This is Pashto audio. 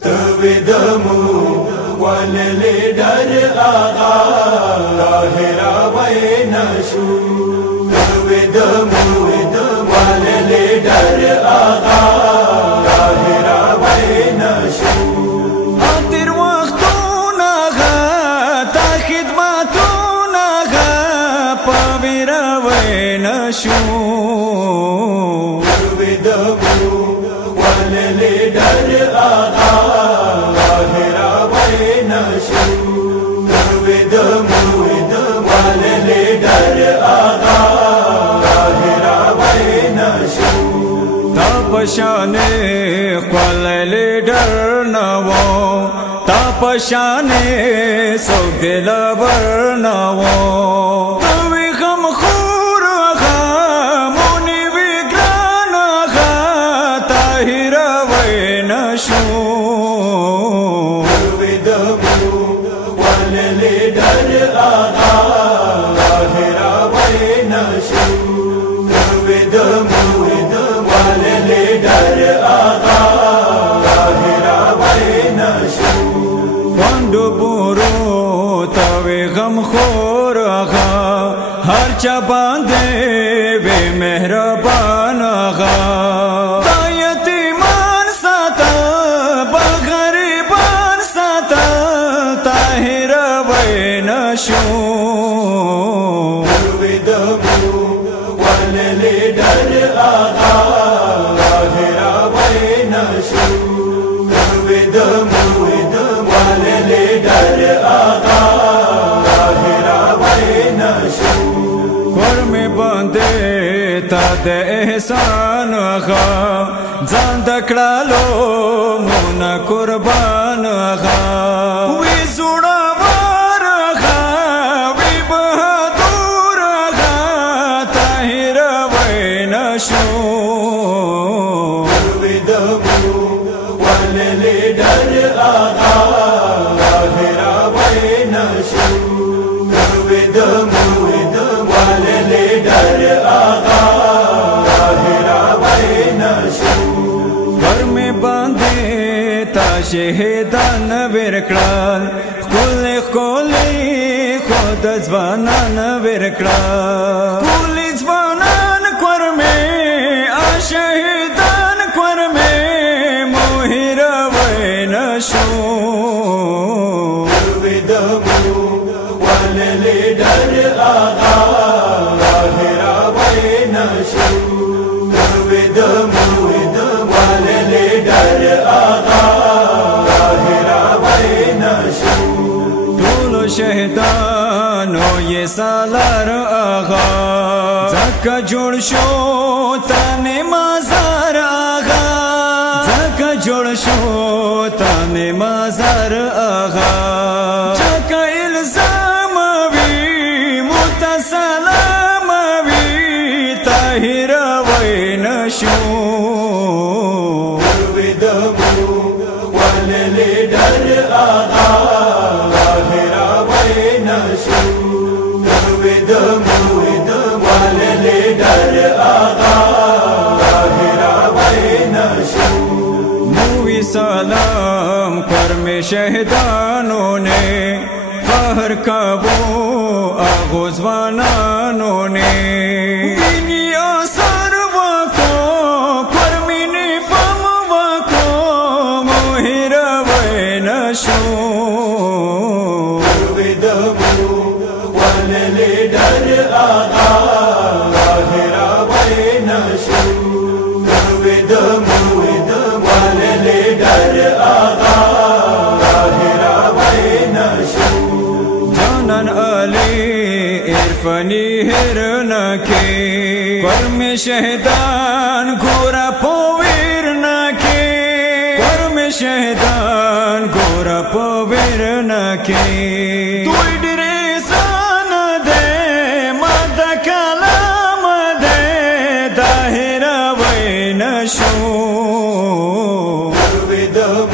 تودمو والليدر آغا ظاهرا وينشو تودمو والليدر آغا ظاهرا وينشو آتر وقتونا غا تا خدماتونا غا پاویرا وينشو تودمو والليدر آغا ظاهرا وينشو تودمو والليدر آغا ظاهرا وينشو تاپشانے قول لیڈر نوو تاپشانے سوک دلبر نوو توی غم خور آغا مونی ویگران آغا طاہر وینشو تودمو والليدر آغا ظاهرا وينشو تودمو والليدر آغا ظاهرا وينشو وندو بورو توی غم خور آغا ہر چا باندے وی مہربان آغا تا یتیمان ساتا بغریبان ساتا طاہر وینشو تودمو والليدر آغا ظاهرا وينشو تودمو والليدر آغا ظاهرا وينشو قرم باندے تا دے احسان آغا زان دکڑالو مونا قربان آغا وی زوڑا وار آغا وی بہادور آغا طاہر وینشو تودمو والليدر آغا ظاهرا وينشو تودمو والليدر آغا ظاهرا وينشو ورم باندے تا شہیدان ورکڑال کولی خود زوانان ورکڑال کولی زوانان کورمے آ شہیدان کورمے موہر وینشو تودمو والليدر آغا ظاهرا وينشو تودمو والليدر آغا ظاهرا وينشو طول شہدانو یہ سالار آغا زکا جوڑ شو تانے مازار آغا زکا جوڑ شو تانے مازار آغا چکا الزام وی متسلام وی طاہر وینشو تودمو والليدر آغا ظاهرا وينشو تودمو والليدر آغا ظاهرا وينشو موی سلام کرم شہدانوں نے فہر کبو آغوزوانانوں نے وینی آثار واکو کرمینی فم واکو موہر وینشو تودمو والليدر آغا ظاهرا وينشو تودمو والليدر آغا ظاهرا وينشو جانان علی عرفانی ہرنکی کرم شہدان گورا پویرنکی کرم شہدان گورا پویرنکی توی ڈریسان دے مد کلام دے طاہر وینشو تودمو